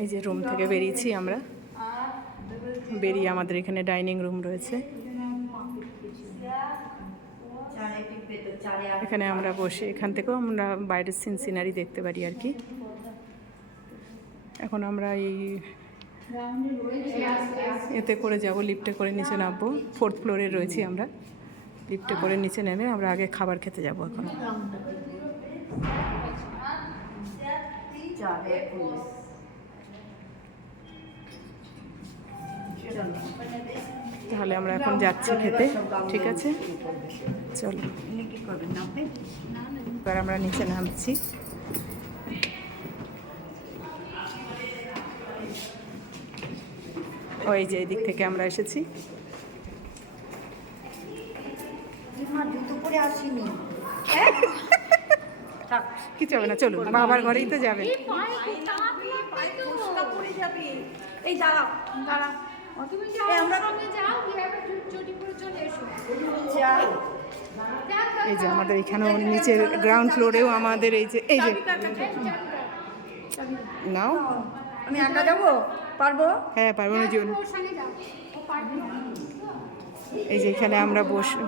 এই যে রুম থেকে বেরিয়েছি আমরা, বেরিয়ে আমাদের এখানে ডাইনিং রুম রয়েছে, এখানে আমরা বসে এখান থেকেও আমরা বাইরের সিনারি দেখতে পারি আর কি। এখন আমরা এই এতে করে যাব, লিফটে করে নিচে নামবো, 4th ফ্লোরে রয়েছি আমরা, লিফটে করে নিচে নেমে আমরা আগে খাবার খেতে যাব এখন। তাহলে আমরা এখন যাচ্ছি খেতে, ঠিক আছে চলো। এবার আমরা নিচে নামছি। ওই যে এই দিক থেকে আমরা এসেছি। কিছু হবে না, চলুন বাবার ঘরেই তো যাবে। এই যে আমাদের এখানেও নিচে গ্রাউন্ড ফ্লোরেও আমাদের এই যে নাও, আমি একা যাবো, পারবো? হ্যাঁ পারবো না জীবন। এই যে এখানে আমরা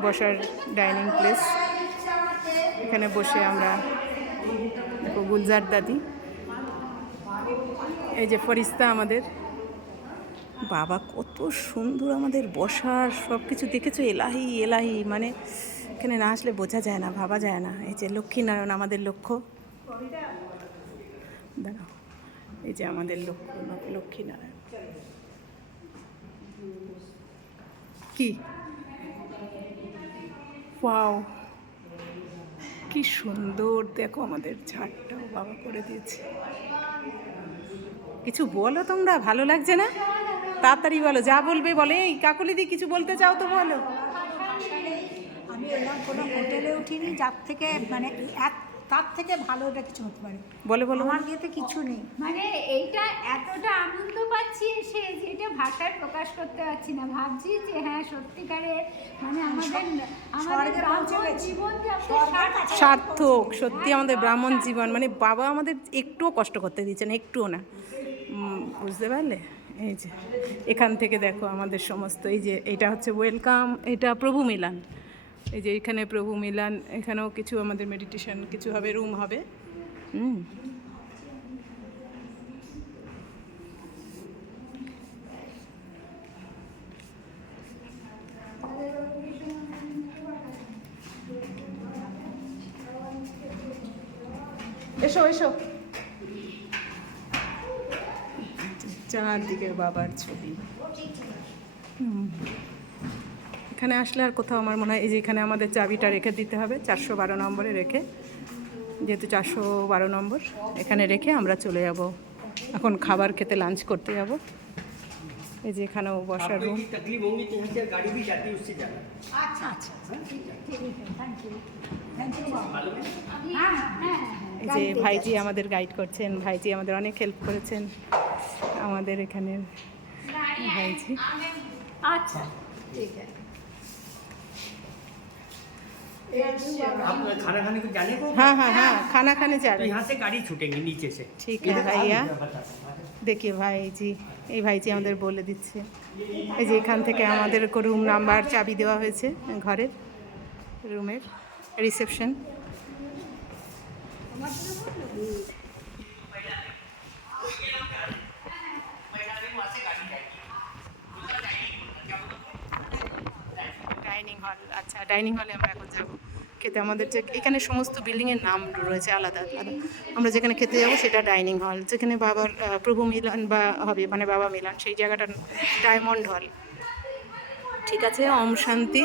বসার ডাইনিং প্লেস, এখানে বসে আমরা দেখো গুলজার দাদি, এই যে ফরিস্তা আমাদের। বাবা কত সুন্দর আমাদের বসার সব কিছু দেখেছো, এলাহি এলাহি, মানে এখানে না আসলে বোঝা যায় না, ভাবা যায় না। এই যে লক্ষ্মীনারায়ণ আমাদের লক্ষ্য, দাঁড়াও, এই যে আমাদের লক্ষ্মীনারায়ণ। কি ওয়াও, কি সুন্দর দেখো আমাদের ঝাড়টাও বাবা করে দিয়েছে। কিছু বলো তোমরা, ভালো লাগছে না? তাড়াতাড়ি বলো, যা বলবে বলে। এই কাকুলিদি কিছু বলতে চাও তো বলো। আমি এরকম কোনো হোটেলে উঠিনি যার থেকে মানে তার থেকে ভালো এটা কিছু হতে পারে। বলে বলো, আমার ইয়েতে কিছু নেই, মানে এইটা এতটা আনন্দ পাচ্ছি সে যেটা ভাষায় প্রকাশ করতে পারছি না। ভাবছি যে হ্যাঁ সত্যিকারে মানে আমাদের ব্রাহ্মণ জীবন সার্থক, সত্যি আমাদের ব্রাহ্মণ জীবন, মানে বাবা আমাদের একটুও কষ্ট করতে দিচ্ছেন, একটুও না, বুঝতে পারলে? এই যে এখান থেকে দেখো আমাদের সমস্ত, এই যে এটা হচ্ছে ওয়েলকাম, এটা প্রভু মিলান, এই যে এখানে প্রভু মিলান, এখানেও কিছু আমাদের মেডিটেশন কিছু হবে, রুম হবে। এসো এসো, চারদিকে বাবার ছবি। এখানে আসলে আর কোথাও আমার মনে হয়, এই যে এখানে আমাদের চাবিটা রেখে দিতে হবে 412 নম্বরে রেখে, যেহেতু 412 নম্বর এখানে রেখে আমরা চলে যাব এখন খাবার খেতে, লাঞ্চ করতে যাব। এই যে এখানেও বসার রুম। আচ্ছা আচ্ছা, এই যে ভাইজি আমাদের গাইড করছেন, ভাইজি আমাদের অনেক হেল্প করেছেন, আমাদের এখানের ভাইজি। আচ্ছা ঠিক আছে। खाना खाने को जाने को? हाँ हाँ हाँ, खाना खाने जा तो रहे हैं। यहाँ से गाड़ी छूटेंगे नीचे से। ठीक है ভাইয়া, দেখিয়ে ভাইজি, এই ভাইজি আমাদের বলে দিচ্ছে। এই যে এখান থেকে আমাদের রুম নাম্বার চাবি দেওয়া হয়েছে, ঘরের রুমের রিসেপশন। ডাইনিং হল, আচ্ছা ডাইনিং হলে আমরা এখন যাবো খেতে। আমাদের যে এখানে সমস্ত বিল্ডিংয়ের নাম রয়েছে আলাদা আলাদা, আমরা যেখানে খেতে যাবো সেটা ডাইনিং হল, যেখানে বাবার প্রভু মিলন বা হবে মানে বাবা মিলন, সেই জায়গাটা ডায়মন্ড হল। ঠিক আছে, ওম শান্তি।